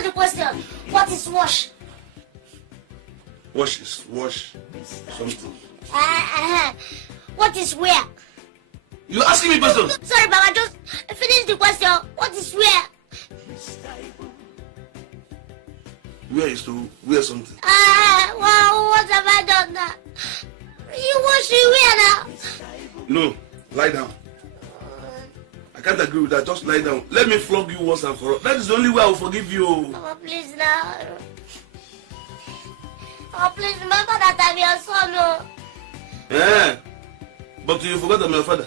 answer the question. What is wash? Wash is wash something. What is where? You asking me question? Sorry, Baba, just finish the question. What is where? Where is to wear something? Wow, what have I done now? You wash your where now? No, lie down. I can't agree with that. Just lie down. Let me flog you once and for all. That is the only way I will forgive you. Baba, please now. Oh, please remember that I'm your son. Yeah. But you forgot I'm your father.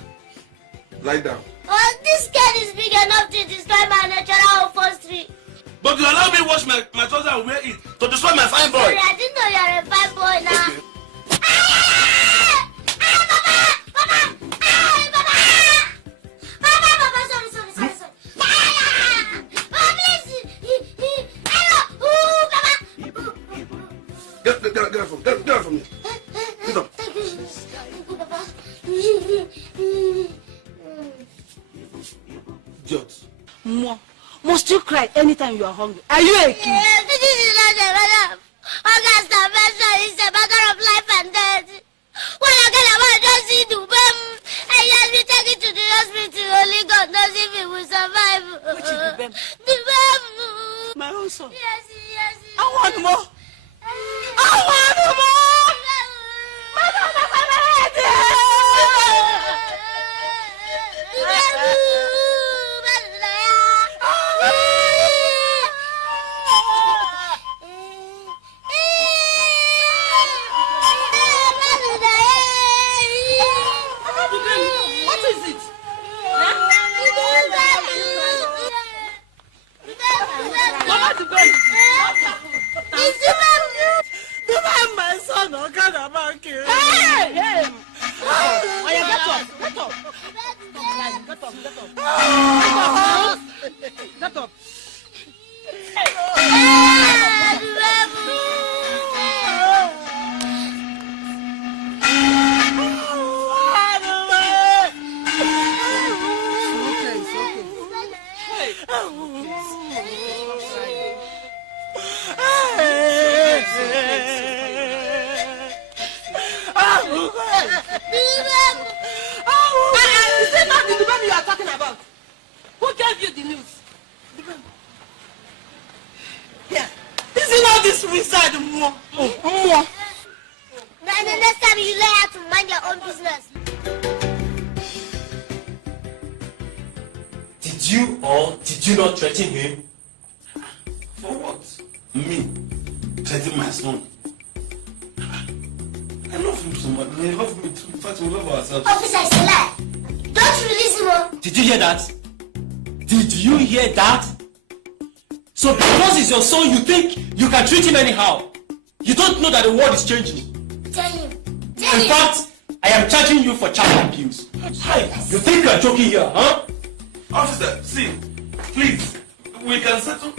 Lie down. Oh, this cat is big enough to destroy my natural upholstery. But you allow me to wash my trousers and wear it to destroy my fine boy. Sorry, I didn't know you're a fine boy now. Okay. Get up from me. Get up. Idiot. Moi, must you cry anytime you are hungry? Are you a kid? This is not a matter of August it's a matter of life and death. When I get about just see the bum, and yes, we take it to the hospital. Only God knows if it will survive. Which is the bum? The bum. My own son. Yes. I want more. I want more. What is it? My son, I can't about you. Hey! Oh, yeah, get up. Get up. Get up. You are talking about? Who gave you the news? Yeah. Is it not this wizard more? More. Then the next time you learn how to mind your own business. Did you or did you not threaten him? For what? Me? Threaten my son? I love him so much. I love me too. In fact, we love ourselves. Officer, it's a lie. Don't release him. Did you hear that? Did you hear that? So because he's your son, you think you can treat him anyhow? You don't know that the world is changing. Tell him. In fact, I am charging you for child abuse. Hi, you think you are joking here, huh? Officer, see, please, we can settle.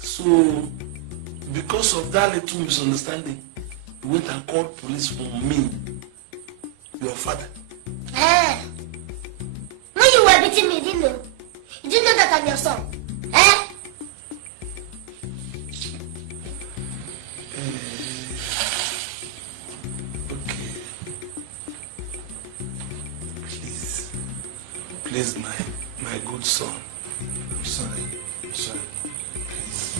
So, because of that little misunderstanding, you went and called police for me, your father. When you were beating me, you didn't know. You didn't know that I'm your son. Okay. Please, my good son. I'm sorry. Please.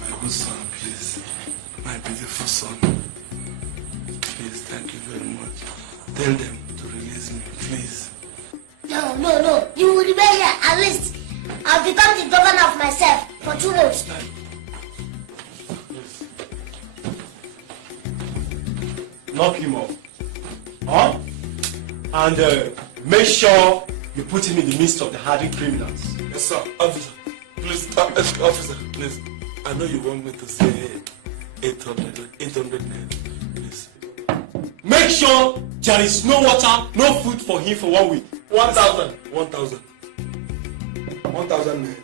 My good son, please. My beautiful son. Please, thank you very much. Tell them to release me, please. No. You will remain here. At least I'll become the governor of myself for 2 months. Knock him off. Huh? And make sure you put him in the midst of the hardened criminals. Yes, sir. Officer, please. Officer, please. I know you want me to say 800 naira. Please. Make sure there is no water, no food for him for 1 week. 1,000 naira.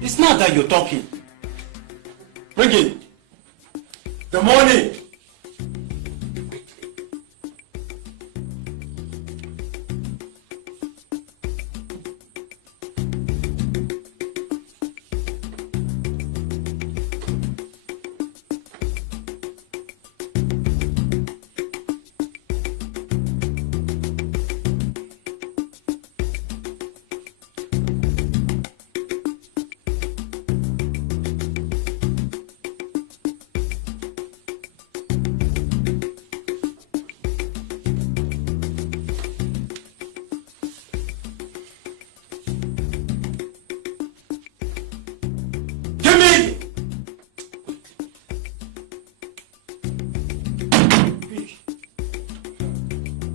It's not that you're talking. Bring it. The money.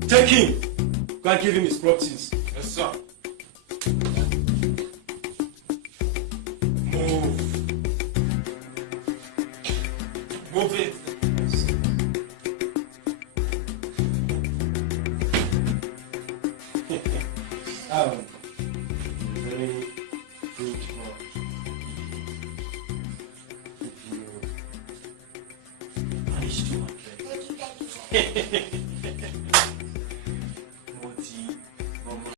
Take him. Go and give him his properties. Yes, sir. Move. Move it. Very good boy. You managed to 100.